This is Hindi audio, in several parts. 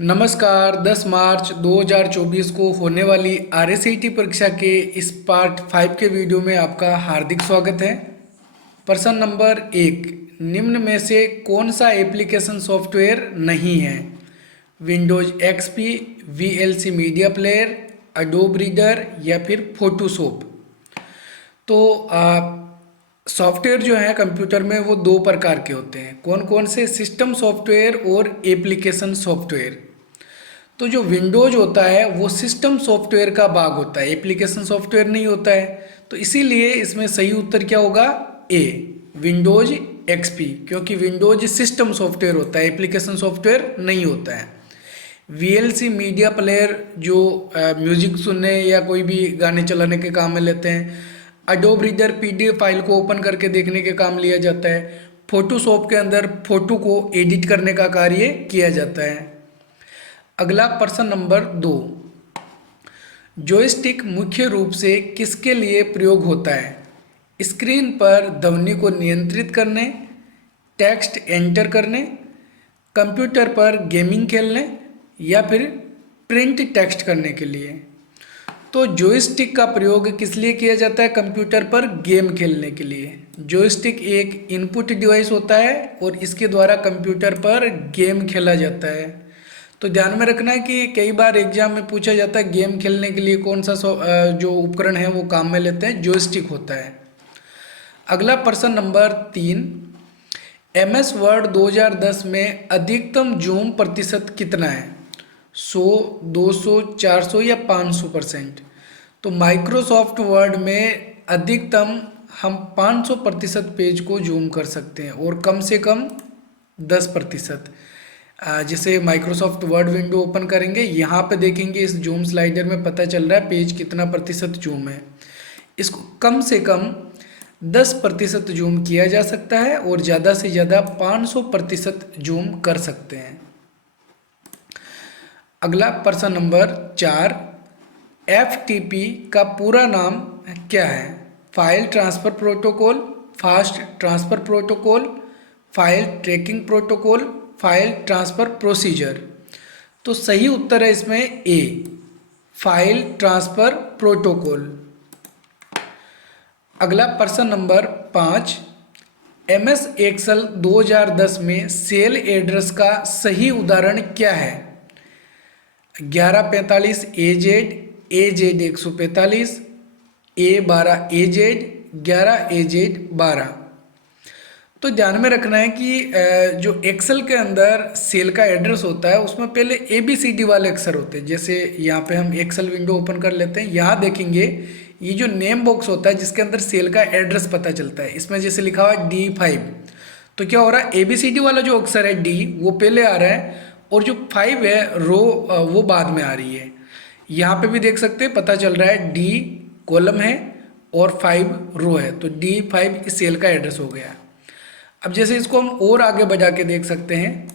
नमस्कार। 10 मार्च 2024 को होने वाली आरएससीटी परीक्षा के इस पार्ट 5 के वीडियो में आपका हार्दिक स्वागत है। प्रश्न नंबर 1, निम्न में से कौन सा एप्लीकेशन सॉफ्टवेयर नहीं है? Windows XP, VLC media player, adobe reader या फिर फोटोशॉप। तो सॉफ्टवेयर जो है कंप्यूटर में वो दो प्रकार के होते हैं। कौन कौन से? सिस्टम सॉफ्टवेयर और एप्लीकेशन सॉफ्टवेयर। तो जो विंडोज होता है वो सिस्टम सॉफ्टवेयर का भाग होता है, एप्लीकेशन सॉफ्टवेयर नहीं होता है। तो इसीलिए इसमें सही उत्तर क्या होगा? ए, विंडोज एक्सपी, क्योंकि विंडोज सिस्टम सॉफ्टवेयर होता है, एप्लीकेशन सॉफ्टवेयर नहीं होता है। वीएलसी मीडिया प्लेयर जो म्यूजिक सुनने या कोई भी गाने चलाने के काम में लेते हैं। एडोब रीडर पीडीएफ फाइल को ओपन करके देखने के काम लिया जाता है। फोटोशॉप के अंदर फोटो को एडिट करने का कार्य किया जाता है। अगला प्रश्न नंबर 2, जॉयस्टिक मुख्य रूप से किसके लिए प्रयोग होता है? स्क्रीन पर ध्वनि को नियंत्रित करने, टेक्स्ट एंटर करने, कंप्यूटर पर गेमिंग खेलने या फिर प्रिंट टेक्स्ट करने के लिए। तो जॉयस्टिक का प्रयोग किस लिए किया जाता है? कंप्यूटर पर गेम खेलने के लिए। जॉयस्टिक एक इनपुट डिवाइस होता है और इसके द्वारा कंप्यूटर पर गेम खेला जाता है। तो ध्यान में रखना है कि कई बार एग्जाम में पूछा जाता है गेम खेलने के लिए कौन सा जो उपकरण है वो काम में लेते हैं, जॉयस्टिक होता है। अगला प्रश्न नंबर 3, एमएस वर्ड 2010 में अधिकतम जूम प्रतिशत कितना है? 100, 200, 400 या 500%। तो माइक्रोसॉफ्ट वर्ड में अधिकतम हम 500% पेज को जूम कर सकते हैं और कम से कम 10%। जैसे माइक्रोसॉफ्ट वर्ड विंडो ओपन करेंगे, यहाँ पे देखेंगे इस जूम स्लाइडर में पता चल रहा है पेज कितना प्रतिशत जूम है। इसको कम से कम 10% जूम किया जा सकता है और ज़्यादा से ज़्यादा 500% जूम कर सकते हैं। अगला प्रश्न नंबर 4, एफटीपी का पूरा नाम क्या है? File transfer protocol, fast transfer protocol, file tracking protocol, file transfer procedure. तो सही उत्तर है इसमें ए, फाइल ट्रांसफ़र प्रोटोकॉल। अगला प्रश्न नंबर 5, एमएस एक्सेल 2010 में सेल एड्रेस का सही उदाहरण क्या है? 1145 AZ, AZ 145, A12 AZ, 11 AZ 12। तो ध्यान में रखना है कि जो एक्सेल के अंदर सेल का एड्रेस होता है उसमें पहले ABCD वाले अक्षर होते हैं। जैसे यहाँ पे हम एक्सेल विंडो ओपन कर लेते हैं, यहाँ देखेंगे ये जो नेम बॉक्स होता है जिसके अंदर सेल का एड्रेस पता चलता है, इसमें जैसे लिखा हुआ है D5। तो क्या हो रहा है, ABCD वाला जो अक्षर है D वो पहले आ रहा है और जो 5 है रो वो बाद में आ रही है। यहाँ पे भी देख सकते हैं पता चल रहा है D कॉलम है और 5 रो है, तो D5 इस सेल का एड्रेस हो गया। अब जैसे इसको हम और आगे बढ़ा के देख सकते हैं,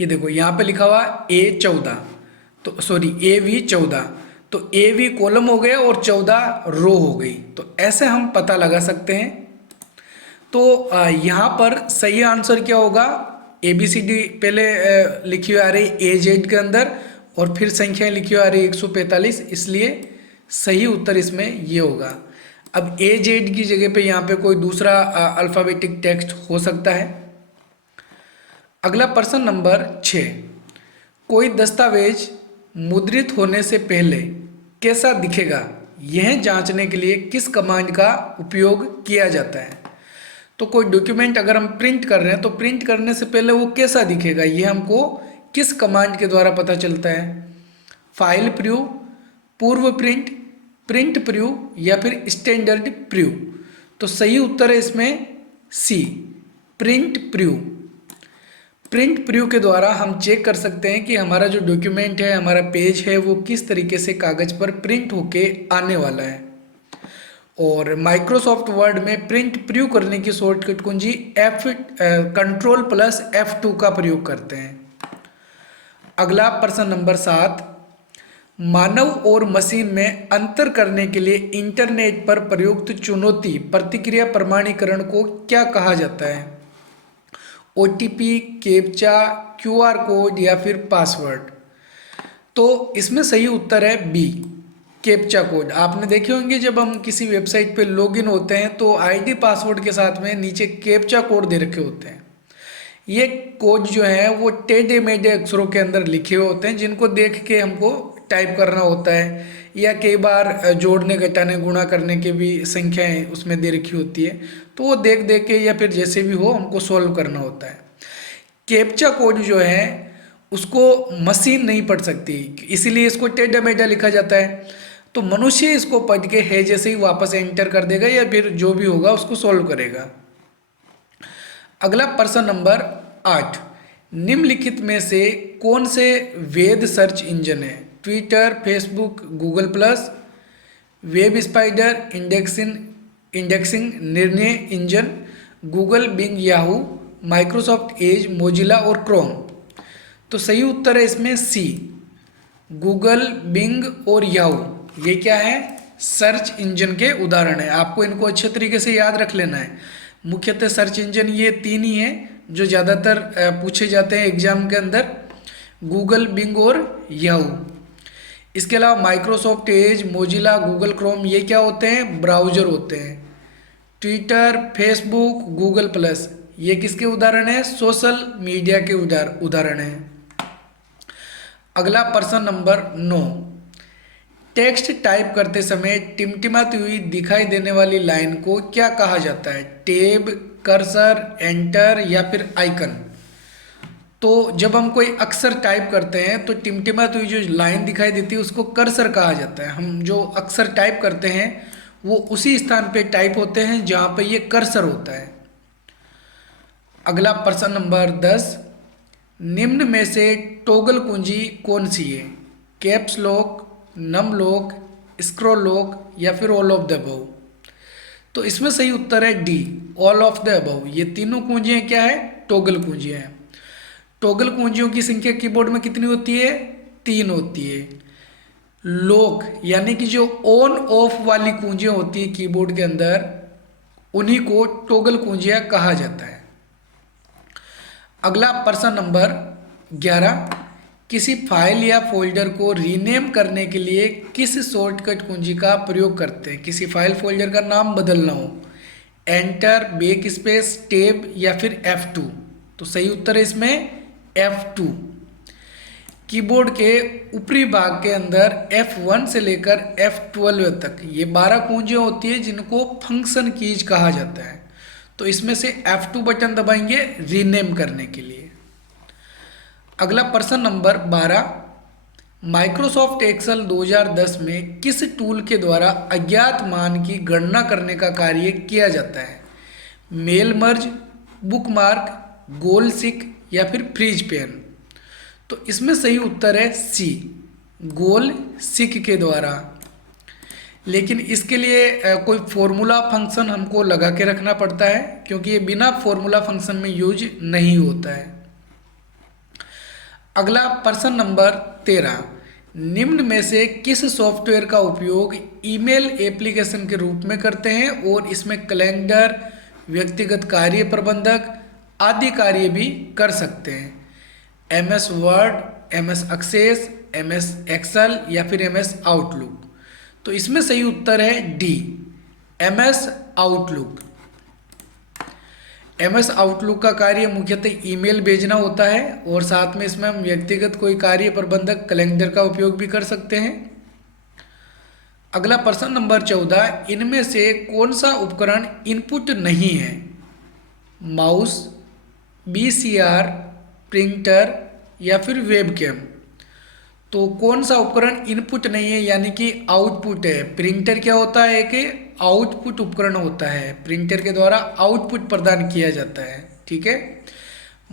ये देखो यहाँ पे लिखा हुआ A14, तो सॉरी AV14, तो AV कॉलम हो गया और 14 रो हो गई। तो ऐसे हम पता लगा सकते हैं। तो यहाँ पर सही आंसर क्या होगा? ABCD पहले लिखी हुई आ रही AZ के अंदर और फिर संख्या लिखी हुई आ रही 145, इसलिए सही उत्तर इसमें ये होगा। अब AZ की जगह पे यहाँ पे कोई दूसरा अल्फ़ाबेटिक टेक्स्ट हो सकता है। अगला प्रश्न नंबर 6, कोई दस्तावेज मुद्रित होने से पहले कैसा दिखेगा, यह जांचने के लिए किस कमांड का उपयोग किया जाता है? तो कोई डॉक्यूमेंट अगर हम प्रिंट कर रहे हैं तो प्रिंट करने से पहले वो कैसा दिखेगा, ये हमको किस कमांड के द्वारा पता चलता है? फाइल प्रीव्यू, पूर्व प्रिंट, प्रिंट प्रीव्यू या फिर स्टैंडर्ड प्रीव्यू। तो सही उत्तर है इसमें सी, प्रिंट प्रीव्यू। प्रिंट प्रीव्यू के द्वारा हम चेक कर सकते हैं कि हमारा जो डॉक्यूमेंट है, हमारा पेज है, वो किस तरीके से कागज़ पर प्रिंट होके आने वाला है। और माइक्रोसॉफ्ट वर्ड में प्रिंट प्रीव्यू करने की शॉर्टकट कुंजी Ctrl+F2 का प्रयोग करते हैं। अगला प्रश्न नंबर 7, मानव और मशीन में अंतर करने के लिए इंटरनेट पर प्रयुक्त चुनौती प्रतिक्रिया प्रमाणीकरण को क्या कहा जाता है? OTP, कैप्चा, QR कोड या फिर पासवर्ड। तो इसमें सही उत्तर है बी, कैप्चा कोड। आपने देखे होंगे जब हम किसी वेबसाइट पे लॉगिन होते हैं तो आईडी पासवर्ड के साथ में नीचे कैप्चा कोड दे रखे होते हैं। ये कोड जो है वो टेढ़े मेढ़े अक्षरों के अंदर लिखे हुए होते हैं, जिनको देख के हमको टाइप करना होता है, या कई बार जोड़ने घटाने गुणा करने के भी संख्याएं उसमें दे रखी होती है, तो वो देख देख के या फिर जैसे भी हो हमको सॉल्व करना होता है। कैप्चा कोड जो है उसको मशीन नहीं पढ़ सकती, इसीलिए इसको टेढ़ा मेढ़ा लिखा जाता है। तो मनुष्य इसको पढ़ के है जैसे ही वापस एंटर कर देगा या फिर जो भी होगा उसको सॉल्व करेगा। अगला प्रश्न नंबर 8, निम्नलिखित में से कौन से वेद सर्च इंजन है? Twitter, Facebook, Google Plus, web spider, indexing निर्णय engine, Google, Bing, Yahoo, Microsoft Edge, Mozilla और क्रोम। तो सही उत्तर है इसमें सी, गूगल, बिंग और याहू। ये क्या है? सर्च इंजन के उदाहरण है। आपको इनको अच्छे तरीके से याद रख लेना है। मुख्यतः सर्च इंजन ये 3 ही हैं जो ज़्यादातर पूछे जाते हैं एग्जाम के अंदर, गूगल, बिंग और याहू। इसके अलावा Microsoft Edge, Mozilla, Google Chrome ये क्या होते हैं? ब्राउज़र होते हैं। ट्विटर, फेसबुक, गूगल प्लस ये किसके उदाहरण है? सोशल मीडिया के उदाहरण हैं। अगला प्रश्न नंबर 9, टेक्स्ट टाइप करते समय टिमटिमाती हुई दिखाई देने वाली लाइन को क्या कहा जाता है? टैब, कर्सर, एंटर या फिर आइकन। तो जब हम कोई अक्षर टाइप करते हैं तो टिमटिमाती हुई जो लाइन दिखाई देती है उसको कर्सर कहा जाता है। हम जो अक्षर टाइप करते हैं वो उसी स्थान पे टाइप होते हैं जहाँ पे ये कर्सर होता है। अगला प्रश्न नंबर 10, निम्न में से टॉगल कुंजी कौन सी है? Caps lock, num lock, scroll lock या फिर ऑल ऑफ द अबव। तो इसमें सही उत्तर है D, all of the above. ये तीनों कुंजियाँ क्या है? टॉगल कुंजियाँ हैं। टॉगल कुंजियों की संख्या कीबोर्ड में कितनी होती है? 3 होती है। लॉक यानी कि जो ऑन ऑफ वाली कुंजियाँ होती है कीबोर्ड के अंदर, उन्हीं को टॉगल कुंजियाँ कहा जाता है। अगला प्रश्न नंबर 11, किसी फाइल या फोल्डर को रीनेम करने के लिए किस शॉर्टकट कुंजी का प्रयोग करते हैं? किसी फाइल फोल्डर का नाम बदलना हो, एंटर, बैक स्पेस, टैब या फिर F2। तो सही उत्तर है इसमें F2। कीबोर्ड के ऊपरी भाग के अंदर F1 से लेकर F12 तक ये 12 कुंजियाँ होती है जिनको फंक्शन कीज कहा जाता है। तो इसमें से F2 बटन दबाएंगे रीनेम करने के लिए। अगला प्रश्न नंबर 12, माइक्रोसॉफ्ट एक्सेल 2010 में किस टूल के द्वारा अज्ञात मान की गणना करने का कार्य किया जाता है? मेल मर्ज, बुकमार्क, गोल सिक या फिर फ्रीज पेन। तो इसमें सही उत्तर है सी, गोल सिक के द्वारा। लेकिन इसके लिए कोई फॉर्मूला फंक्शन हमको लगा के रखना पड़ता है, क्योंकि ये बिना फॉर्मूला फंक्शन में यूज नहीं होता है। अगला प्रश्न नंबर 13, निम्न में से किस सॉफ्टवेयर का उपयोग ईमेल एप्लीकेशन के रूप में करते हैं और इसमें कैलेंडर, व्यक्तिगत कार्य प्रबंधक आदि कार्य भी कर सकते हैं? MS Word, MS Access, MS Excel या फिर MS आउटलुक। तो इसमें सही उत्तर है D, MS Outlook. MS Outlook का कार्य मुख्यतः ईमेल भेजना होता है और साथ में इसमें हम व्यक्तिगत कोई कार्य प्रबंधक कैलेंडर का उपयोग भी कर सकते हैं। अगला प्रश्न नंबर 14, इनमें से कौन सा उपकरण इनपुट नहीं है? माउस, VCR, प्रिंटर या फिर वेबकैम। तो कौन सा उपकरण इनपुट नहीं है यानी कि आउटपुट है? प्रिंटर क्या होता है कि आउटपुट उपकरण होता है, प्रिंटर के द्वारा आउटपुट प्रदान किया जाता है। ठीक है।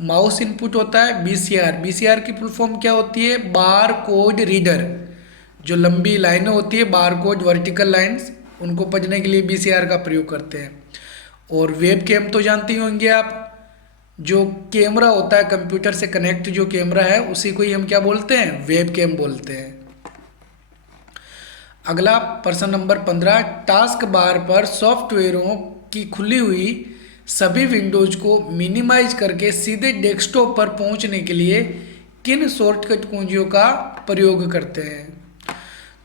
माउस इनपुट होता है। VCR की फुल फॉर्म क्या होती है? Bar code reader. जो लंबी लाइनें होती है बार कोड वर्टिकल लाइंस, उनको पढ़ने के लिए VCR का प्रयोग करते हैं। और वेब कैम तो जानते ही होंगे आप, जो कैमरा होता है कंप्यूटर से कनेक्ट जो कैमरा है उसी को ही हम क्या बोलते हैं? वेब कैम बोलते हैं। अगला प्रश्न नंबर 15, टास्क बार पर सॉफ्टवेयरों की खुली हुई सभी विंडोज को मिनिमाइज करके सीधे डेस्कटॉप पर पहुंचने के लिए किन शॉर्टकट कुंजियों का प्रयोग करते हैं।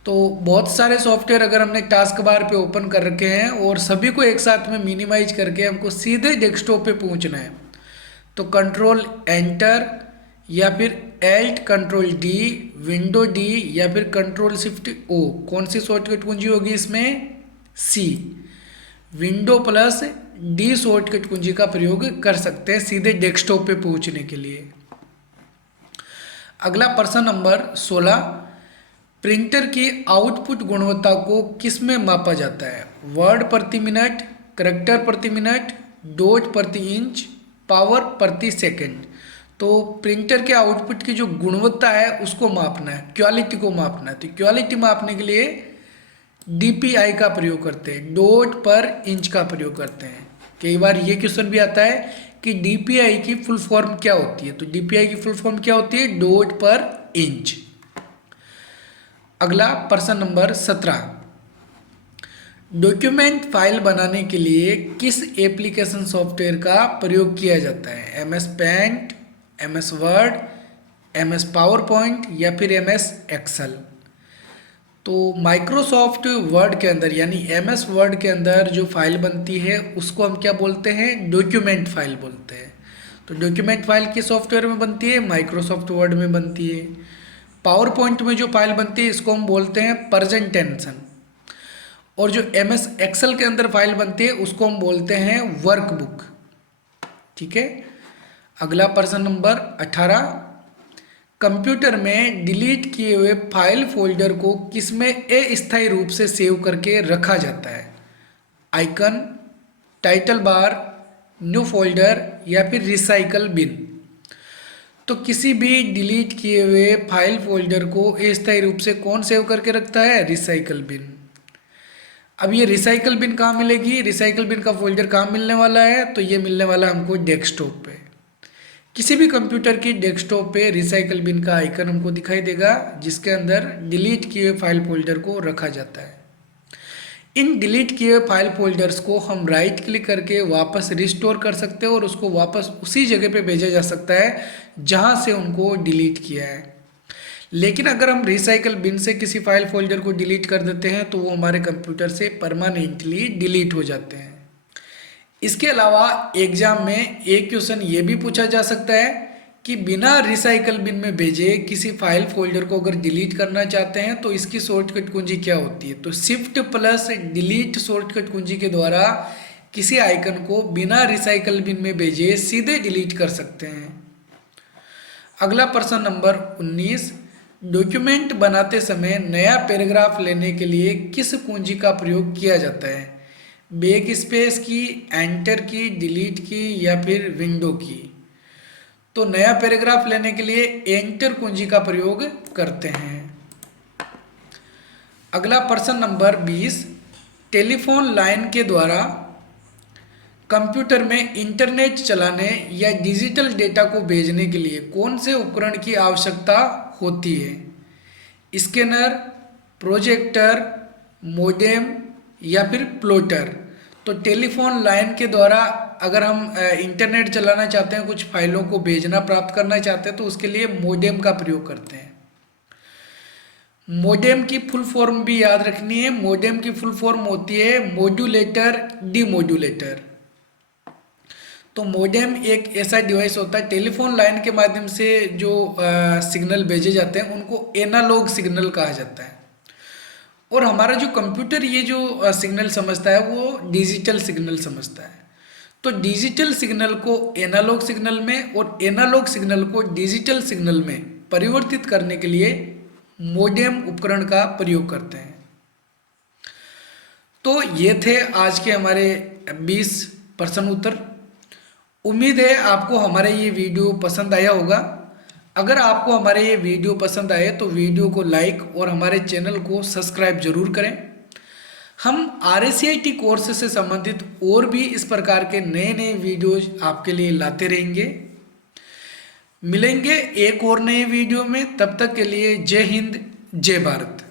तो बहुत सारे सॉफ्टवेयर अगर हमने टास्क बार पे ओपन कर रखे हैं और सभी को एक साथ में मिनिमाइज करके हमको सीधे डेस्कटॉप पे पहुंचना है, तो कंट्रोल एंटर या फिर Alt control D, window D या फिर कंट्रोल शिफ्ट ओ, कौन सी शॉर्टकट कुंजी होगी इसमें? सी, विंडो प्लस डी शॉर्टकट कुंजी का प्रयोग कर सकते हैं सीधे डेस्कटॉप पे पहुंचने के लिए। अगला प्रश्न नंबर 16, प्रिंटर की आउटपुट गुणवत्ता को किस में मापा जाता है? वर्ड प्रति मिनट, करैक्टर प्रति मिनट, डॉट प्रति इंच, पावर प्रति सेकंड। तो प्रिंटर के आउटपुट की जो गुणवत्ता है उसको मापना है, क्वालिटी को मापना है। तो क्वालिटी मापने के लिए डीपीआई का प्रयोग करते हैं, डॉट पर इंच का प्रयोग करते हैं। कई बार ये क्वेश्चन भी आता है कि डीपीआई की फुल फॉर्म क्या होती है? तो डीपीआई की फुल फॉर्म क्या होती है? डॉट पर इंच। अगला प्रश्न नंबर 17, डॉक्यूमेंट फाइल बनाने के लिए किस एप्लीकेशन सॉफ्टवेयर का प्रयोग किया जाता है? MS Paint, MS Word, MS PowerPoint या फिर एमएस एक्सेल। तो माइक्रोसॉफ्ट वर्ड के अंदर यानी एमएस वर्ड के अंदर जो फाइल बनती है उसको हम क्या बोलते हैं? डॉक्यूमेंट फाइल बोलते हैं। तो डॉक्यूमेंट फाइल किस सॉफ्टवेयर में बनती है? माइक्रोसॉफ्ट वर्ड में बनती है। पावर पॉइंट में जो फाइल बनती है इसको हम बोलते हैं प्रेजेंटेशन, और जो एमएस एक्सेल के अंदर फाइल बनती है उसको हम बोलते हैं वर्कबुक। ठीक है। अगला प्रश्न नंबर 18, कंप्यूटर में डिलीट किए हुए फाइल फोल्डर को किसमें अस्थायी रूप से सेव करके रखा जाता है? Icon, title bar, new folder या फिर रिसाइकल बिन। तो किसी भी डिलीट किए हुए फाइल फोल्डर को अस्थायी रूप से कौन सेव करके रखता है? Recycle bin. अब ये रिसाइकल बिन कहाँ मिलेगी? रिसाइकल बिन का फोल्डर कहाँ मिलने वाला है? तो ये मिलने वाला हमको डेस्कटॉप पे। किसी भी कंप्यूटर की डेस्कटॉप पे रिसाइकल बिन का आइकन हमको दिखाई देगा जिसके अंदर डिलीट किए हुए फाइल फोल्डर को रखा जाता है। इन डिलीट किए हुए फाइल फोल्डर्स को हम राइट क्लिक करके वापस रिस्टोर कर सकते हैं और उसको वापस उसी जगह पे भेजा जा सकता है जहाँ से उनको डिलीट किया है। लेकिन अगर हम रिसाइकल बिन से किसी फाइल फोल्डर को डिलीट कर देते हैं तो वो हमारे कंप्यूटर से परमानेंटली डिलीट हो जाते हैं। इसके अलावा एग्जाम में एक क्वेश्चन ये भी पूछा जा सकता है कि बिना रिसाइकल बिन में भेजे किसी फाइल फोल्डर को अगर डिलीट करना चाहते हैं तो इसकी शॉर्टकट कुंजी क्या होती है? तो शिफ्ट प्लस डिलीट शॉर्टकट कुंजी के द्वारा किसी आइकन को बिना रिसाइकल बिन में भेजे सीधे डिलीट कर सकते हैं। अगला प्रश्न नंबर 19, डॉक्यूमेंट बनाते समय नया पैराग्राफ लेने के लिए किस कुंजी का प्रयोग किया जाता है? बैक स्पेस की, एंटर की, डिलीट की या फिर विंडो की। तो नया पैराग्राफ लेने के लिए एंटर कुंजी का प्रयोग करते हैं। अगला प्रश्न नंबर 20, टेलीफोन लाइन के द्वारा कंप्यूटर में इंटरनेट चलाने या डिजिटल डेटा को भेजने के लिए कौन से उपकरण की आवश्यकता होती है? स्कैनर, प्रोजेक्टर, मोडेम या फिर प्लॉटर। तो टेलीफोन लाइन के द्वारा अगर हम इंटरनेट चलाना चाहते हैं, कुछ फाइलों को भेजना प्राप्त करना चाहते हैं तो उसके लिए मोडेम का प्रयोग करते हैं। मोडेम की फुल फॉर्म भी याद रखनी है। मोडेम की फुल फॉर्म होती है मॉड्यूलेटर डीमॉड्यूलेटर। तो मोडेम एक ऐसा डिवाइस होता है, टेलीफोन लाइन के माध्यम से जो सिग्नल भेजे जाते हैं उनको एनालॉग सिग्नल कहा जाता है, और हमारा जो कंप्यूटर ये जो सिग्नल समझता है वो डिजिटल सिग्नल समझता है। तो डिजिटल सिग्नल को एनालॉग सिग्नल में और एनालॉग सिग्नल को डिजिटल सिग्नल में परिवर्तित करने के लिए मोडेम उपकरण का प्रयोग करते हैं। तो ये थे आज के हमारे 20 प्रश्न उत्तर। उम्मीद है आपको हमारा ये वीडियो पसंद आया होगा। अगर आपको हमारे ये वीडियो पसंद आए तो वीडियो को लाइक और हमारे चैनल को सब्सक्राइब जरूर करें। हम RSCIT कोर्स से संबंधित और भी इस प्रकार के नए नए वीडियोज आपके लिए लाते रहेंगे। मिलेंगे एक और नए वीडियो में, तब तक के लिए जय हिंद, जय भारत।